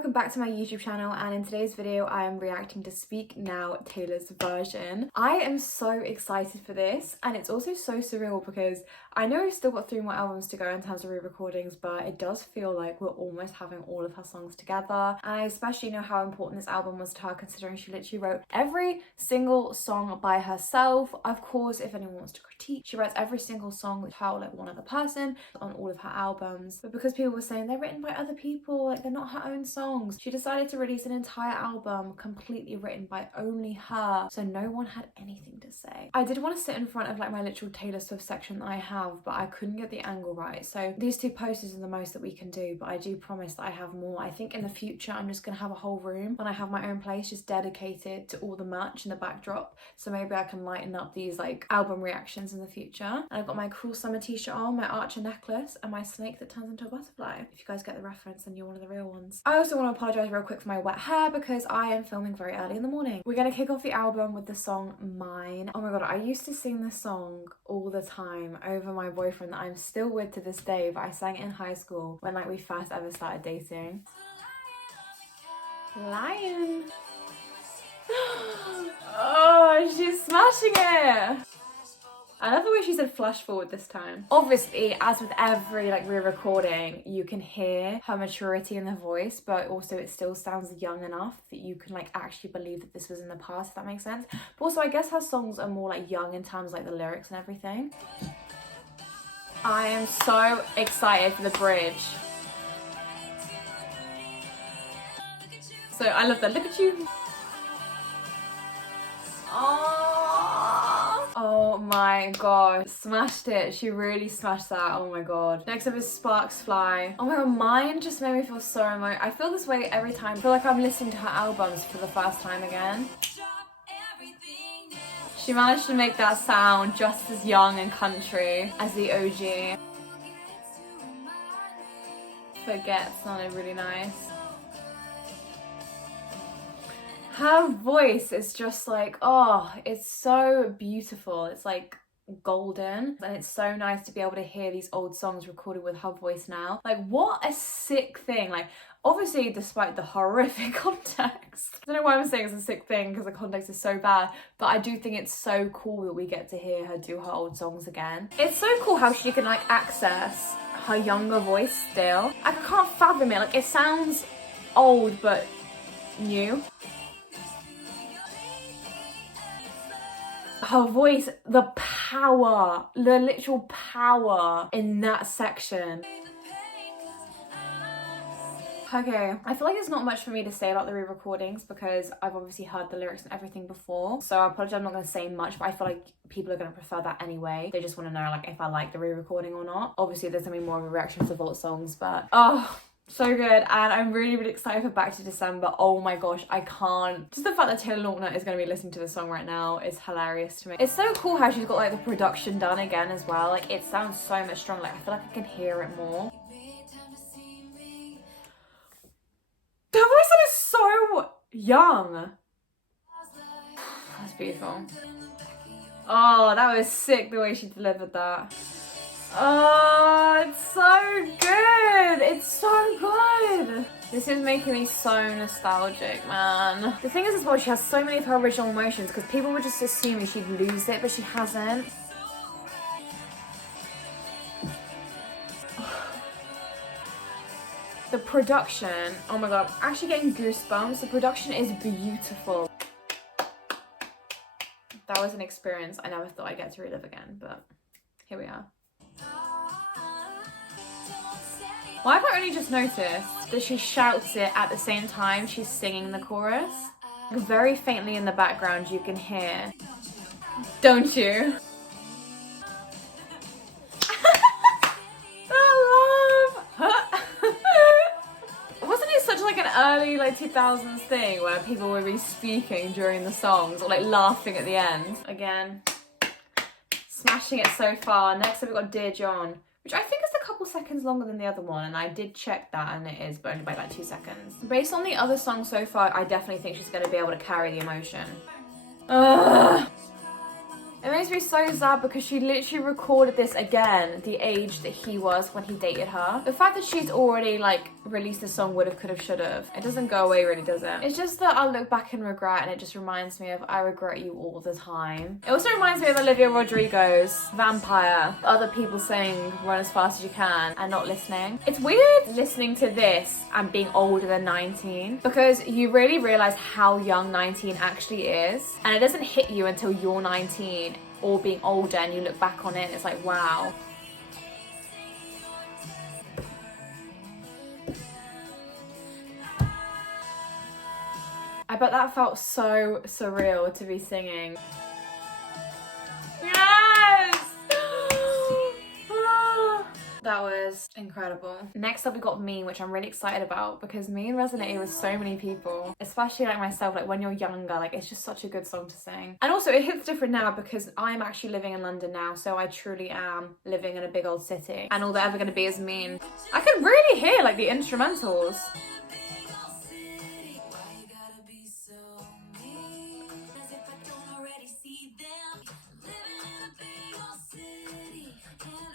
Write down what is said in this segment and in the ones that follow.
welcome back to my YouTube channel, and in today's video I am reacting to Speak Now, Taylor's version. I am so excited for this, and it's also so surreal because I know we've still got 3 more albums to go in terms of re-recordings, but it does feel like we're almost having all of her songs together. And I especially know how important this album was to her, considering she literally wrote every single song by herself. Of course, if anyone wants to critique, she writes every single song with her, like, one other person on all of her albums. But because people were saying they're written by other people, like they're not her own songs, she decided to release an entire album completely written by only her, so no one had anything to say. I did want to sit in front of like my literal Taylor Swift section that I have, but I couldn't get the angle right, so these 2 posters are the most that we can do, but I do promise that I have more. I think in the future I'm just gonna have a whole room when I have my own place just dedicated to all the merch in the backdrop, so maybe I can lighten up these like album reactions in the future. And I've got my Cruel Summer t-shirt on, my Archer necklace, and my snake that turns into a butterfly. If you guys get the reference, then you're one of the real ones. I also want to apologise real quick for my wet hair because I am filming very early in the morning. We're gonna kick off the album with the song Mine. Oh my god, I used to sing this song all the time over my boyfriend that I'm still with to this day, but I sang it in high school when like we first ever started dating. Lion. Oh, she's smashing it. I love the way she said flash forward this time. Obviously, as with every like re-recording, you can hear her maturity in the voice, but also it still sounds young enough that you can like actually believe that this was in the past, if that makes sense. But also I guess her songs are more like young in terms of like the lyrics and everything. I am so excited for the bridge. So I love that. Look at you. Oh my god, smashed it. She really smashed that. Oh my god. Next up is Sparks Fly. Oh my god, Mine just made me feel so emotional. I feel this way every time. I feel like I'm listening to her albums for the first time again. She managed to make that sound just as young and country as the OG. Forget sounded really nice. Her voice is just like, oh, it's so beautiful. It's like golden, and it's so nice to be able to hear these old songs recorded with her voice now. Like, what a sick thing. Like, obviously, despite the horrific context, I don't know why I'm saying it's a sick thing because the context is so bad, but I do think it's so cool that we get to hear her do her old songs again. It's so cool how she can like access her younger voice still. I can't fathom it. Like, it sounds old but new. Her voice, the power, the literal power in that section. Okay, I feel like there's not much for me to say about the re-recordings because I've obviously heard the lyrics and everything before. So I apologize, I'm not going to say much, but I feel like people are going to prefer that anyway. They just want to know like if I like the re-recording or not. Obviously there's going to be more of a reaction to Vault songs, but oh, so good. And I'm really, really excited for Back to December. Oh my gosh, I can't. Just the fact that Taylor Lautner is going to be listening to this song right now is hilarious to me. It's so cool how she's got like the production done again as well. Like, it sounds so much stronger. Like, I feel like I can hear it more. Her voice is so young. That's beautiful. Oh, that was sick the way she delivered that. Oh, it's so good. It's so good. This is making me so nostalgic, man. The thing is as well, she has so many of her original emotions because people were just assuming she'd lose it, but she hasn't. The production, oh my god, I'm actually getting goosebumps. The production is beautiful. That was an experience I never thought I'd get to relive again, but here we are. Well, I've only just noticed that she shouts it at the same time she's singing the chorus. Very faintly in the background you can hear, don't you? Wasn't it such like an early like 2000s thing where people would be speaking during the songs or like laughing at the end? Again, smashing it so far. Next up we've got Dear John, which I think is a couple seconds longer than the other one, and I did check that and it is, but only by like 2 seconds. Based on the other songs so far, I definitely think she's going to be able to carry the emotion. Ugh. It makes me so sad because she literally recorded this again, the age that he was when he dated her. The fact that she's already like released a song would've, could've, should've, it doesn't go away really, does it? It's just that I look back and regret, and it just reminds me of I regret you all the time. It also reminds me of Olivia Rodrigo's Vampire. Other people saying run as fast as you can and not listening. It's weird listening to this and being older than 19 because you really realize how young 19 actually is, and it doesn't hit you until you're 19 or being older and you look back on it and it's like, wow. I bet that felt so surreal to be singing. Yes! That was incredible. Next up we got Mean, which I'm really excited about because Mean resonated with so many people, especially like myself. Like when you're younger, like it's just such a good song to sing. And also it hits different now because I'm actually living in London now, so I truly am living in a big old city and all they're ever going to be is Mean. I can really hear like the instrumentals.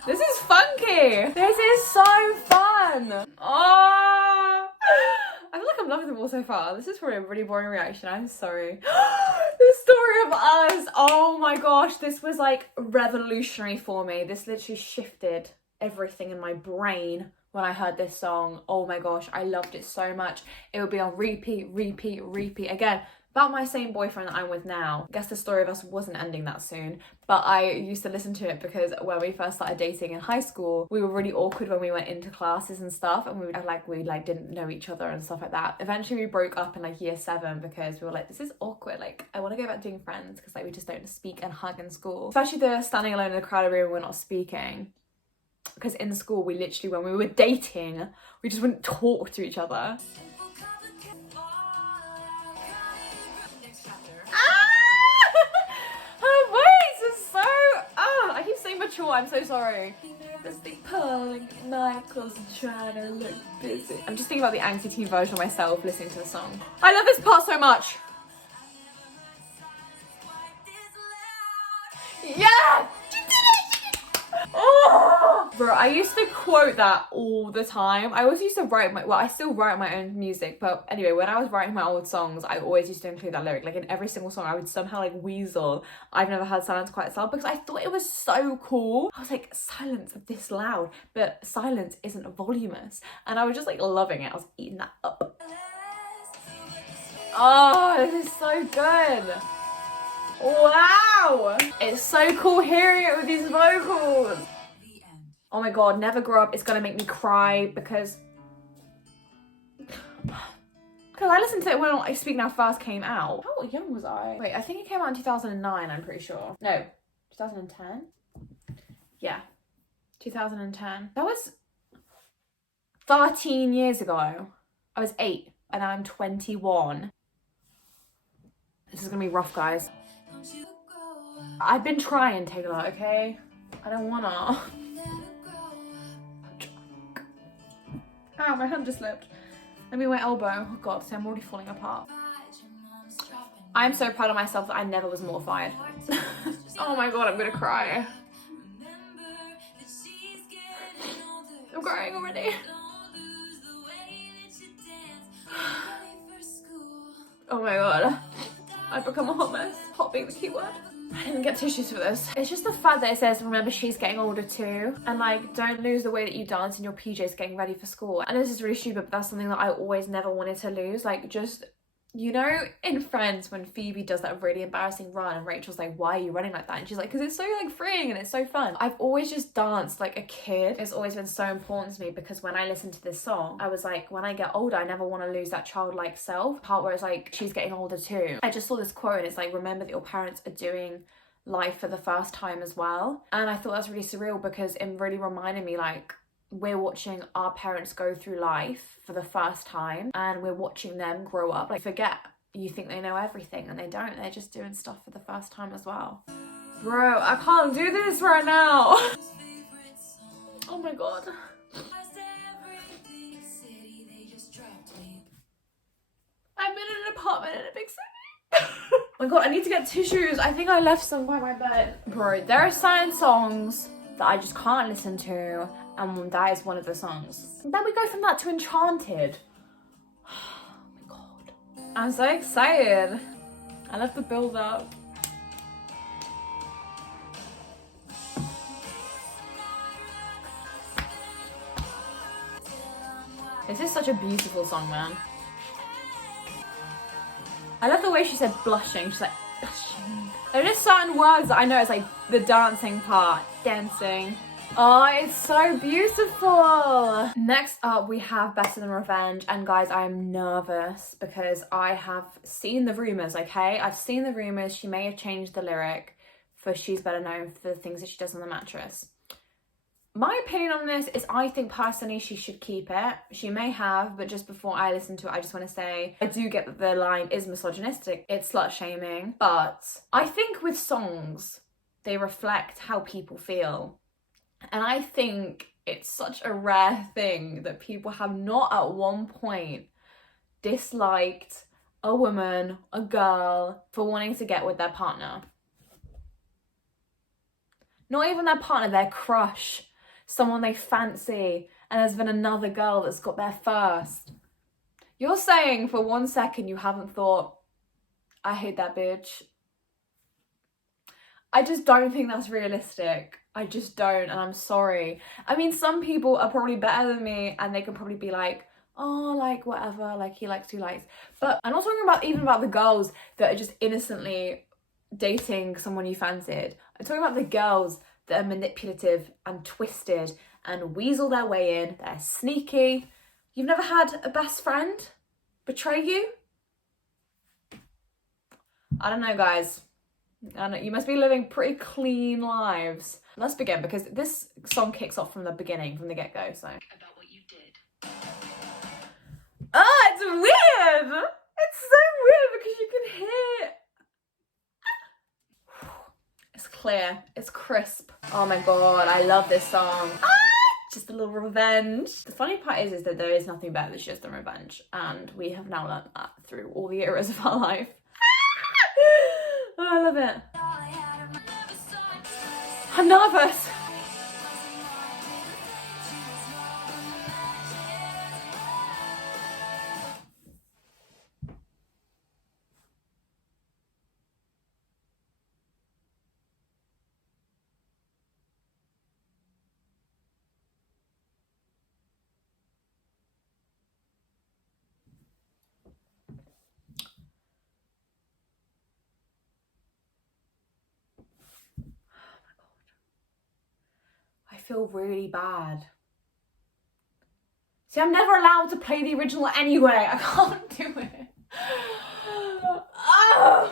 This is funky. This is so fun. Oh, I feel like I'm loving them all so far. This is probably a really boring reaction. I'm sorry. The Story of Us. Oh my gosh, this was like revolutionary for me. This literally shifted everything in my brain when I heard this song. Oh my gosh, I loved it so much. It would be on repeat, repeat, repeat. Again, about my same boyfriend that I'm with now. I guess The Story of Us wasn't ending that soon, but I used to listen to it because when we first started dating in high school, we were really awkward when we went into classes and stuff, and we didn't know each other and stuff like that. Eventually we broke up in like year 7 because we were like, this is awkward, like I want to go back doing friends because like we just don't speak and hug in school. Especially the standing alone in a crowded room, we're not speaking. Because in school, we literally, when we were dating, we just wouldn't talk to each other. Her voice is so, I keep saying mature, I'm so sorry. Nervously pulling my clothes and trying to look busy. I'm just thinking about the angsty teen version of myself listening to the song. I love this part so much. Yeah! Oh, bro, I used to quote that all the time. I always used to write I still write my own music, but anyway, when I was writing my old songs, I always used to include that lyric. Like in every single song, I would somehow like weasel I've never heard silence quite so loud because I thought it was so cool. I was like, silence this loud, but silence isn't voluminous. And I was just like loving it. I was eating that up. Oh, this is so good. Wow! It's so cool hearing it with these vocals. Oh my god, Never Grow Up is gonna make me cry because I listened to it when I Speak Now first came out. How young was I? Wait, I think it came out in 2009, I'm pretty sure. No, 2010? Yeah, 2010. That was 13 years ago. I was 8 and I'm 21. This is gonna be rough, guys. I've been trying, Taylor, okay? I don't wanna. Ow, my hand just slipped. Let me my elbow. Oh god, so I'm already falling apart. I'm so proud of myself that I never was mortified. Oh my god, I'm gonna cry. I'm crying already. Oh my god. I've become a hot mess. Hot being the key word. I didn't get tissues for this. It's just the fact that it says, remember she's getting older too. And like, don't lose the way that you dance in your PJs getting ready for school. And this is really stupid, but that's something that I always never wanted to lose. Like just, you know, in Friends when Phoebe does that really embarrassing run and Rachel's like, why are you running like that? And she's like, because it's so like freeing and it's so fun. I've always just danced like a kid. It's always been so important to me because when I listened to this song, I was like, when I get older, I never want to lose that childlike self. Part where it's like, she's getting older too. I just saw this quote and it's like, remember that your parents are doing life for the first time as well. And I thought that's really surreal because it really reminded me like, we're watching our parents go through life for the first time and we're watching them grow up. Like forget, you think they know everything and they don't. They're just doing stuff for the first time as well. Bro, I can't do this right now. Oh my god. I'm in an apartment in a big city. my god, I need to get tissues. I think I left some by my bed. Bro, there are certain songs that I just can't listen to, and that is one of the songs. Then we go from that to Enchanted. Oh my god. I'm so excited. I love the build up. This is such a beautiful song, man. I love the way she said blushing. She's like, blushing. There are just certain words that I know it's like the dancing part. Dancing. Oh, it's so beautiful. Next up, we have Better Than Revenge. And guys, I am nervous because I have seen the rumours, okay? I've seen the rumours. She may have changed the lyric for She's Better Known for the things that she does on the mattress. My opinion on this is I think personally she should keep it. She may have, but just before I listen to it, I just want to say I do get that the line is misogynistic. It's slut shaming. But I think with songs, they reflect how people feel. And I think it's such a rare thing that people have not at one point disliked a woman, a girl, for wanting to get with their partner. Not even their partner, their crush. Someone they fancy, and there's been another girl that's got there first. You're saying for 1 second you haven't thought, I hate that bitch. I just don't think that's realistic. I just don't, and I'm sorry. I mean, some people are probably better than me, and they can probably be like, oh, like, whatever, like, he likes who likes. But I'm not talking about even about the girls that are just innocently dating someone you fancied. I'm talking about the girls that are manipulative and twisted and weasel their way in. They're sneaky. You've never had a best friend betray you? I don't know, guys. I don't know. You must be living pretty clean lives. Let's begin, because this song kicks off from the beginning, from the get-go, so. About what you did. Oh, it's weird! It's so weird because you can hear... It's clear, it's crisp. Oh my god, I love this song. Just a little revenge. The funny part is that there is nothing better than just than revenge, and we have now learned that through all the eras of our life. Oh, I love it. I'm nervous. I feel really bad. See, I'm never allowed to play the original anyway. I can't do it. Oh!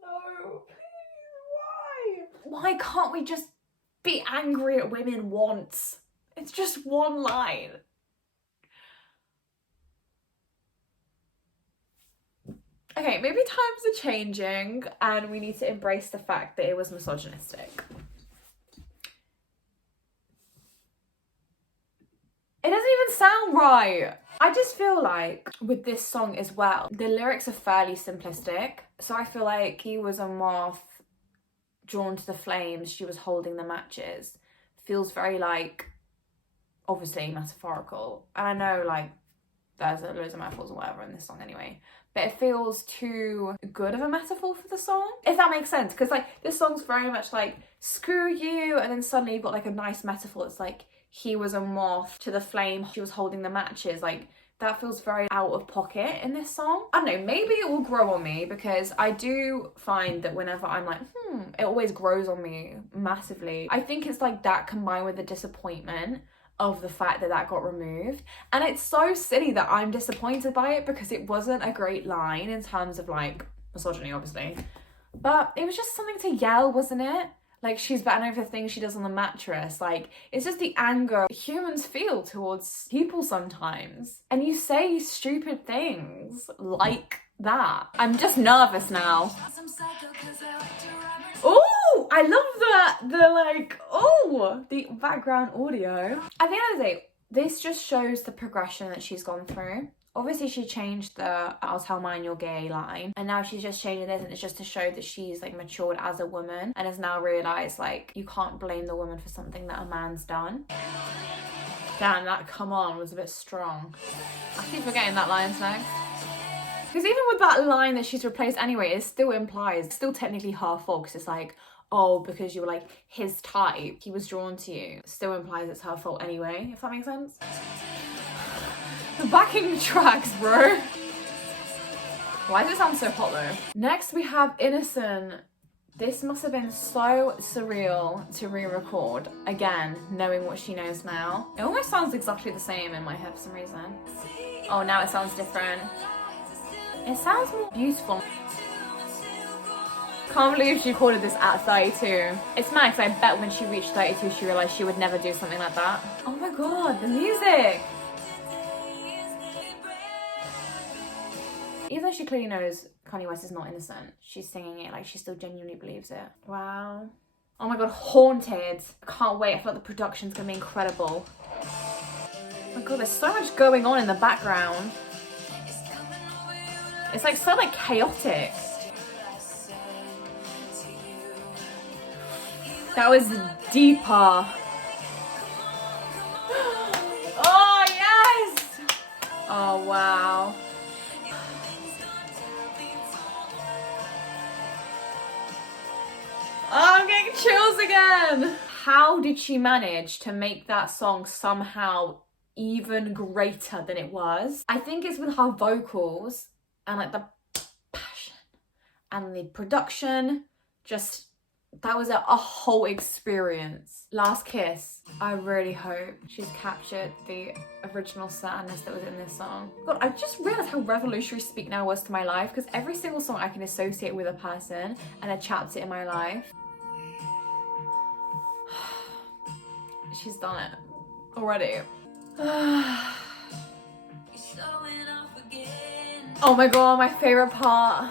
No, please, why? Why can't we just be angry at women once? It's just one line. Okay, maybe times are changing and we need to embrace the fact that it was misogynistic. It doesn't even sound right. I just feel like with this song as well, the lyrics are fairly simplistic. So I feel like he was a moth drawn to the flames, she was holding the matches. Feels very like, obviously metaphorical. And I know like there's loads of metaphors or whatever in this song anyway. But it feels too good of a metaphor for the song, if that makes sense. Because like this song's very much like, screw you, and then suddenly you've got like a nice metaphor. It's like, he was a moth to the flame, she was holding the matches. Like, that feels very out of pocket in this song. I don't know, maybe it will grow on me, because I do find that whenever I'm like, it always grows on me massively. I think it's like that combined with the disappointment of the fact that that got removed. And it's so silly that I'm disappointed by it, because it wasn't a great line in terms of like misogyny, obviously. But it was just something to yell, wasn't it? Like, she's better known for the things she does on the mattress. Like, it's just the anger humans feel towards people sometimes. And you say stupid things like that. I'm just nervous now. Oh, I love the background audio. At the end of the day, This just shows the progression that she's gone through. Obviously she changed the "I'll tell mine you're gay" line, and now she's just changing this, and it's just to show that she's like matured as a woman and has now realised like you can't blame the woman for something that a man's done. Damn, that "come on" was a bit strong. I keep forgetting that line's next. Because even with that line that she's replaced anyway, it still implies, it's still technically her fault, because it's like, oh, because you were like his type, he was drawn to you. It still implies it's her fault anyway, if that makes sense. The backing tracks, bro. Why does it sound so hot though? Next we have Innocent. This must have been so surreal to re-record, again, knowing what she knows now. It almost sounds exactly the same in my head for some reason. Oh, now it sounds different. It sounds more beautiful. Can't believe she recorded this at 32. It's mad because I bet when she reached 32 she realised she would never do something like that. Oh my god, the music! Even though she clearly knows Kanye West is not innocent, she's singing it like she still genuinely believes it. Wow. Oh my god, Haunted. Can't wait, I feel like the production's gonna be incredible. Oh my god, there's so much going on in the background. It's like so like chaotic. That was deeper. Oh yes! Oh wow. Oh, I'm getting chills again. How did she manage to make that song somehow even greater than it was? I think it's with her vocals and like the passion and the production. Just, that was a whole experience. Last Kiss. I really hope she's captured the original sadness that was in this song. God, I've just realised how revolutionary Speak Now was to my life, because every single song I can associate with a person and a chapter in my life. She's done it already. Oh my god, my favourite part.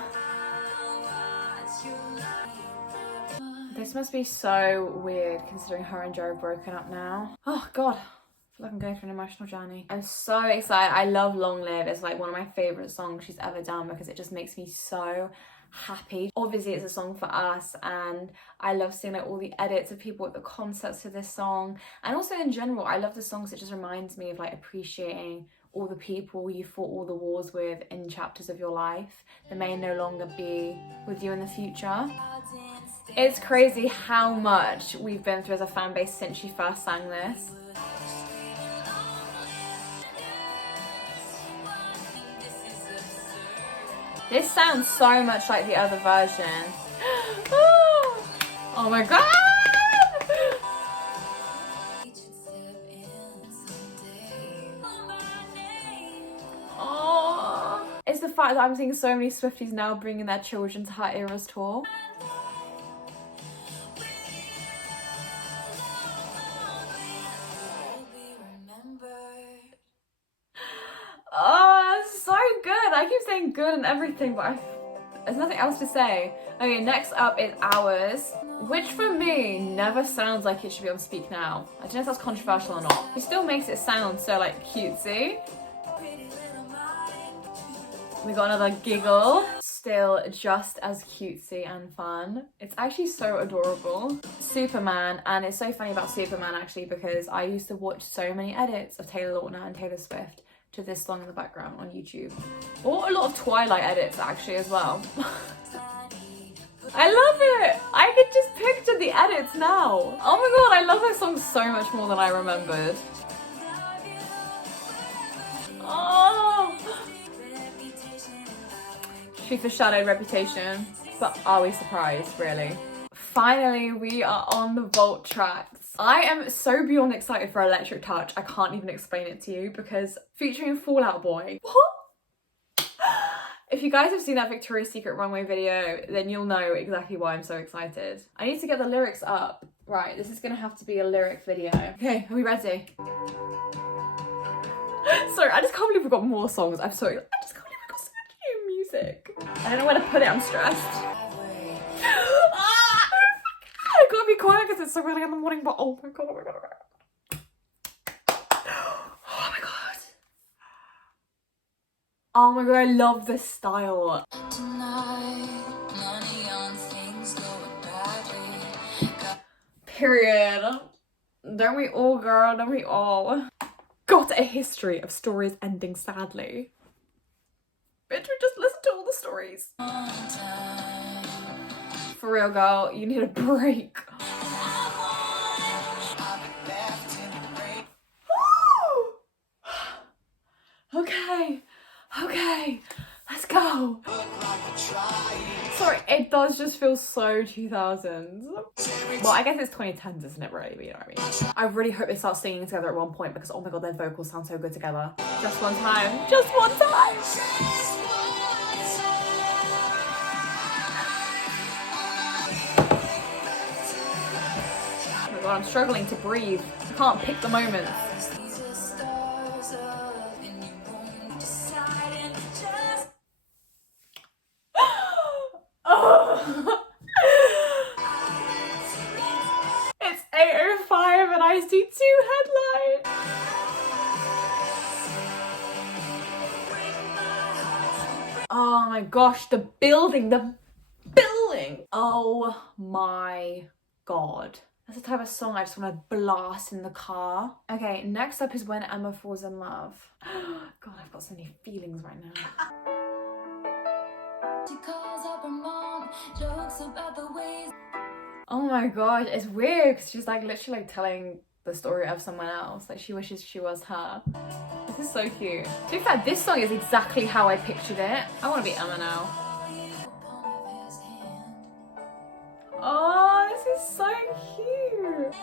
This must be so weird considering her and Joe are broken up now. Oh god, I feel like I'm going through an emotional journey. I'm so excited. I love Long Live. It's like one of my favourite songs she's ever done because it just makes me so happy. Obviously it's a song for us, and I love seeing like all the edits of people at the concerts to this song, and also in general I love the songs. It just reminds me of like appreciating all the people you fought all the wars with in chapters of your life that may no longer be with you in the future. It's crazy how much we've been through as a fan base since she first sang this. This sounds so much like the other version. Oh my god! Oh, it's the fact that I'm seeing so many Swifties now bringing their children to her Eras tour. Oh, that's so good. I keep saying good and everything, but there's nothing else to say. Okay, next up is Ours, which for me never sounds like it should be on Speak Now. I don't know if that's controversial or not. It still makes it sound so like cutesy. We got another giggle. Still just as cutesy and fun. It's actually so adorable. Superman, and it's so funny about Superman actually because I used to watch so many edits of Taylor Lautner and Taylor Swift to this song in the background on YouTube. Or a lot of Twilight edits actually as well. I love it! I can just picture the edits now. Oh my god, I love this song so much more than I remembered. Oh! She foreshadowed Reputation, but are we surprised, really? Finally, we are on the vault tracks. I am so beyond excited for Electric Touch, I can't even explain it to you, because featuring Fall Out Boy. What? If you guys have seen that Victoria's Secret runway video, then you'll know exactly why I'm so excited. I need to get the lyrics up. Right, this is gonna have to be a lyric video. Okay, are we ready? Sorry, I just can't believe we've got more songs. I'm sorry, I just can't believe we've got so much new music. I don't know where to put it, I'm stressed. I gotta be quiet because it's so early in the morning, but oh my god, oh my god, oh my god. Oh my god, I love this style. Period. Don't we all, girl? Don't we all? Got a history of stories ending sadly. Bitch, we just listened to all the stories. For real, girl, you need a break. Okay, let's go. Sorry, it does just feel so 2000s. Well, I guess it's 2010s, isn't it, really? But you know what I mean. I really hope they start singing together at one point because, oh my god, their vocals sound so good together. Just one time. Just one time. Oh my god, I'm struggling to breathe. I can't pick the moments. It's 8:05 and I see 2 headlines. Oh my gosh, the building. Oh my god. That's the type of song I just want to blast in the car. Okay, next up is When Emma Falls in Love. God, I've got so many feelings right now. She calls up her mom, jokes about the ways. Oh my god, it's weird because she's like literally like telling the story of someone else. Like she wishes she was her. This is so cute. To be fair, this song is exactly how I pictured it. I want to be Emma now. Oh, this is so cute.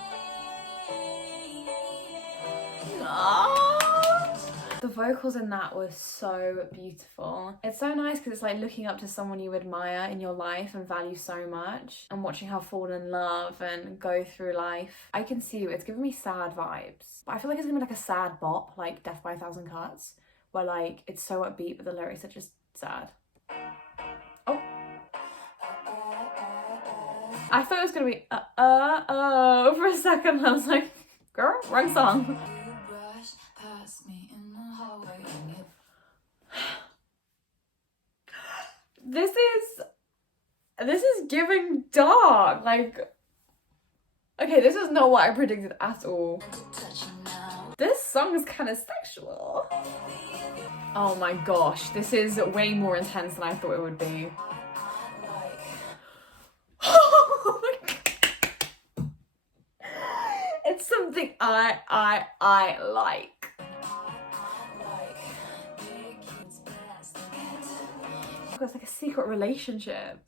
Oh. The vocals in that were so beautiful. It's so nice because it's like looking up to someone you admire in your life and value so much and watching her fall in love and go through life. I can see you. It's giving me sad vibes. But I feel like it's gonna be like a sad bop, like Death by a Thousand Cuts, where like it's so upbeat but the lyrics are just sad. Oh. I thought it was gonna be for a second. I was like, girl, wrong song. This is giving dark. Like, okay, this is not what I predicted at all. This song is kind of sexual. Oh my gosh, this is way more intense than I thought it would be. Oh my god. It's something I like. It's like a secret relationship.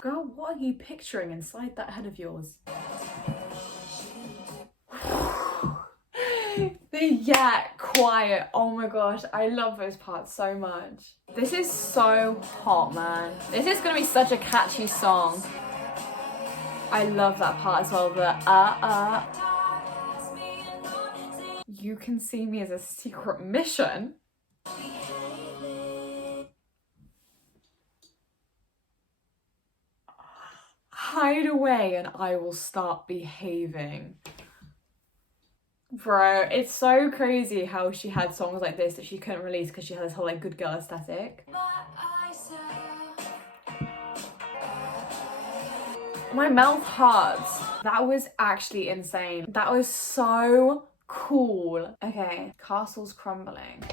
Girl, what are you picturing inside that head of yours? The quiet. Oh my gosh, I love those parts so much. This is so hot, man. This is gonna be such a catchy song. I love that part as well. The You can see me as a secret mission. Hide away and I will start behaving. Bro, it's so crazy how she had songs like this that she couldn't release because she had this whole like good girl aesthetic. My mouth hurts. That was actually insane. That was so cool. Okay, castle's crumbling.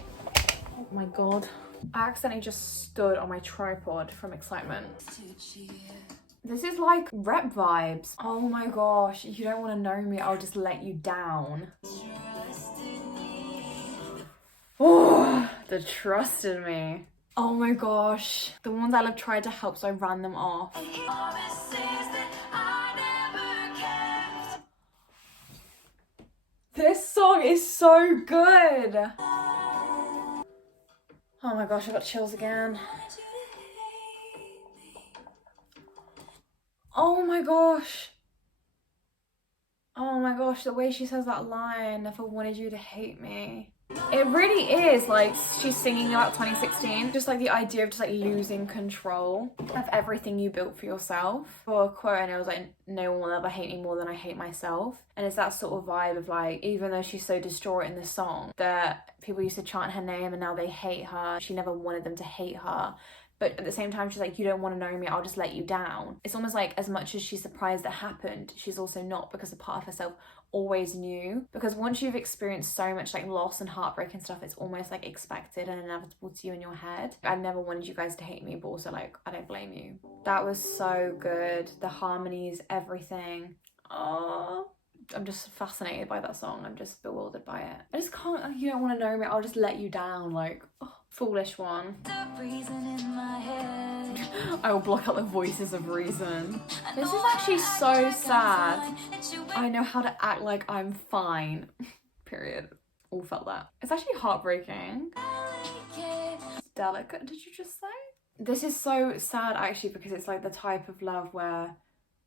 Oh my god. I accidentally just stood on my tripod from excitement. This is like rep vibes. Oh my gosh, you don't want to know me, I'll just let you down. Oh, the trust in me. Oh my gosh, the ones I've tried to help so I ran them off. This song is so good. Oh my gosh, I got chills again. Oh my gosh. Oh my gosh, the way she says that line, if I wanted you to hate me. It really is like she's singing about 2016, just like the idea of just like losing control of everything you built for yourself. For a quote, and it was like, no one will ever hate me more than I hate myself. And it's that sort of vibe of like, even though she's so distraught in the song that people used to chant her name and now they hate her, she never wanted them to hate her. But at the same time, she's like, you don't want to know me, I'll just let you down. It's almost like as much as she's surprised it happened, she's also not, because a part of herself always knew. Because once you've experienced so much like loss and heartbreak and stuff, it's almost like expected and inevitable to you in your head. I never wanted you guys to hate me, but also like, I don't blame you. That was so good. The harmonies, everything. Oh, I'm just fascinated by that song. I'm just bewildered by it. I just can't, you don't want to know me, I'll just let you down. Like, oh, foolish one. The reason in my head. I will block out the voices of reason. This is actually so sad. I know how to act like I'm fine. Period. All felt that. It's actually heartbreaking. Delicate, did you just say? This is so sad actually, because it's like the type of love where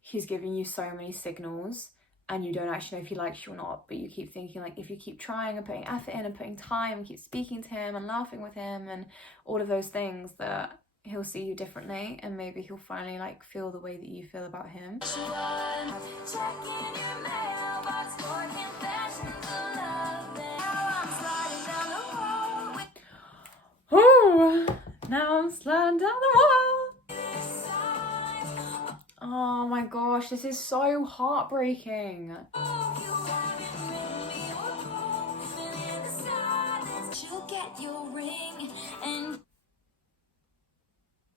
he's giving you so many signals and you don't actually know if he likes you or not, but you keep thinking like, if you keep trying and putting effort in and putting time and keep speaking to him and laughing with him and all of those things, that he'll see you differently and maybe he'll finally like feel the way that you feel about him. Oh, now I'm sliding down the wall. Oh my gosh, this is so heartbreaking.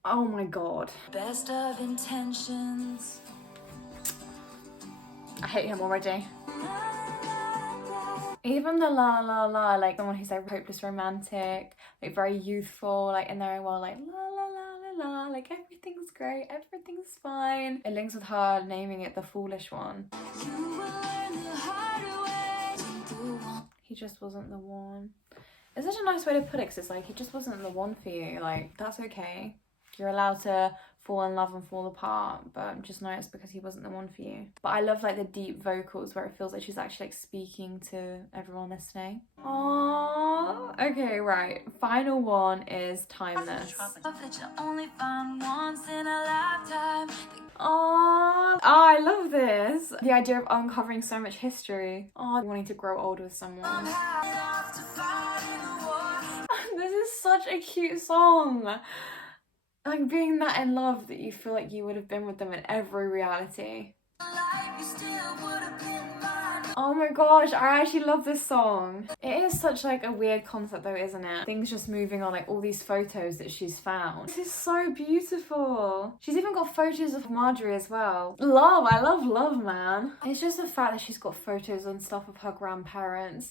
Oh my god. Best of intentions. I hate him already. Even the la la la, like someone who's like hopeless romantic, like very youthful, like in their own world, like la la la la la, like everything's great, everything's fine. It links with her naming it the foolish one. He just wasn't the one. It's such a nice way to put it, because it's like, he just wasn't the one for you. Like, that's okay. You're allowed to fall in love and fall apart, but just know it's because he wasn't the one for you. But I love like the deep vocals where it feels like she's actually like speaking to everyone listening. Aww. Okay, right. Final one is Timeless. Oh, I love this. The idea of uncovering so much history. Oh, wanting to grow old with someone. This is such a cute song. Like being that in love that you feel like you would have been with them in every reality. Oh my gosh, I actually love this song. It is such like a weird concept though, isn't it? Things just moving on, like all these photos that she's found. This is so beautiful. She's even got photos of Marjorie as well. Love, I love love, man. It's just the fact that she's got photos and stuff of her grandparents.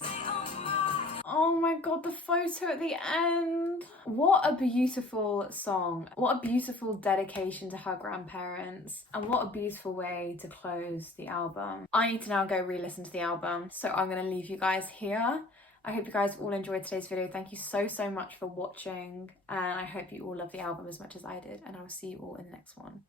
Oh my god, the photo at the end. What a beautiful song. What a beautiful dedication to her grandparents. And what a beautiful way to close the album. I need to now go re-listen to the album, so I'm going to leave you guys here. I hope you guys all enjoyed today's video. Thank you so much for watching, and I hope you all love the album as much as I did, and I will see you all in the next one.